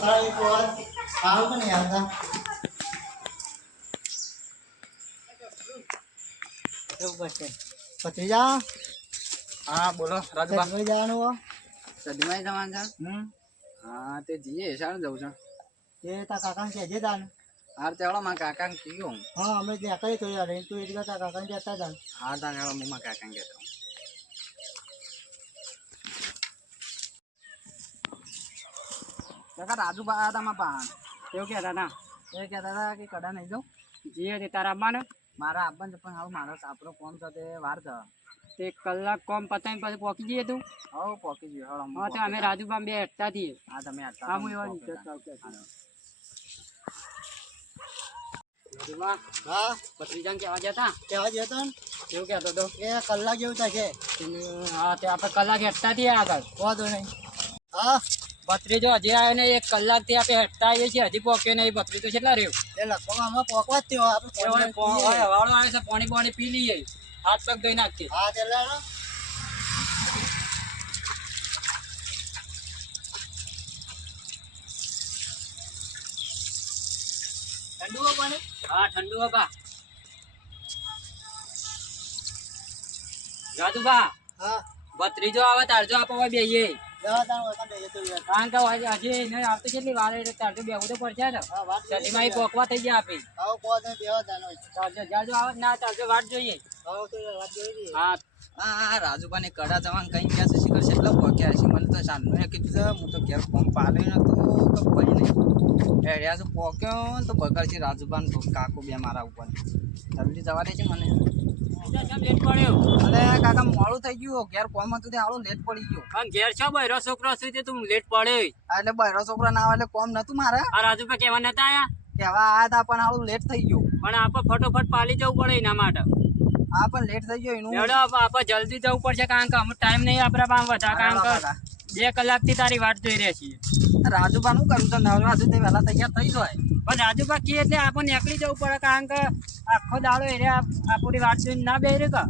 તારા એક વાર આવ કે નહીં આવતા એવું કરશે ભત્રીજા હા બોલો રાજબા સદમાં જવાનું હો સદીમાં જવાનું છે હા તે જઈએ શાળ જવું છે એ તારા કાકાને કહેજે તાને હાર તેવડો મારા કાકાને કીધું હા અમે ત્યાં કઈ તો યાર તું એક તારા કાકાને કહેતા હતા હા તાને એવડો હું મારા કાકાને કહેતો કાકા રાજુબા આવ્યા હતા મારા પાસે એવું કહેતા હતા એ કહેતા હતા કે કડા નહીં જાઉં જીએ તે તારા આવવાનું મારા આપવાનું છે પણ હવે મારો સાપરો કોમ છે તે વાર છે તે કલાક કોમ પતાવીને પછી પહોંચી જઈએ તું હવે પોકી ગયો હળો હા તો અમે રાજુબામ બે હેઠતા છીએ હા તમે હા હું એવા નીચે રાજુબા હા ભત્રીજાને કહેવા જતા કહેવા જતો ને એવું કહેતો હતો એ કલાક જેવું થશે હા તે આપણે કલાક હેઠતા છીએ આગળ વાંધો નહીં હા ભત્રીજો હજી આવ્યો ને 1 કલાકથી આપણે હેઠતા આવીએ છીએ હજી પહોંચ્યો નહીં ભત્રીજો કેટલા રહ્યો એ લગભગ આમાં પોકવા જ થયો આપણે વાળો આવે છે પાણી પાણી પી લઈએ હાથ પગ ધોઈ નાખીએ હા ચાલો ઠંડુ પાણી હા ઠંડુ બાપા રાજુબા હા ભત્રીજો આવે તારજો આપણે બેહીએ જવા તાર વખત બેસે તો યાર કારણ કે હજી નહીં આવતી કેટલી વાર એટલે તારજો બેહવું તો પડશે ને હા વાત સદીમાં ઈ પોકવા થઈ ગયા આપી આવો પોતે બેવા તાનો તારજો જાજો આવે ના તારજો વાટ જોઈએ આવો તો યાર વાત જોઈ રહી હા હા રાજુબાને કડા જવાનું કઈ ગયા છે શીખર છે એટલે પોક્યા છે મને તો સાંજનું એ કીધું છે હું તો ઘેર ફોન પાડ્યો નતો કે ભાઈ નહીં એ રહ્યા છું પોક્યો ને તો બગડશે રાજુબાન કાકુ બે મારા ઉપર જલ્દી જવા દે છે મને લેટ પડ્યો અરે કાકા મોડું થઈ ગયું ઘેર ફોન હતું તે આવું લેટ પડી ગયો અને ઘેર છો બૈરો છોકરો સુધી તું લેટ પડ્યો એટલે બહેરો છોકરા ના આવે એટલે કોમ નતું મારે આ રાજુભાઈ કેવા નતા આયા કેવા આયા હતા પણ આવું લેટ થઈ ગયું પણ આપણે ફટોફટ પાલી જવું પડે એના માટે હા પણ લેટ થઈ ગયો એનું લેડો આપણે જલ્દી જવું પડશે કારણ કે અમુક ટાઈમ નહીં આપણા પાસે વધા કારણ કે 2 કલાકથી તારી વાટ જોઈ રહ્યા છીએ રાજુબા નું કરું છે 9 વાગે તે વહેલા તૈયાર થઈ જાય પણ રાજુભા કે એટલે આપણે નીકળી જવું પડે કારણ કે આખો દાડો એ આપણી વાત જોઈને ના બેહી રહ્યો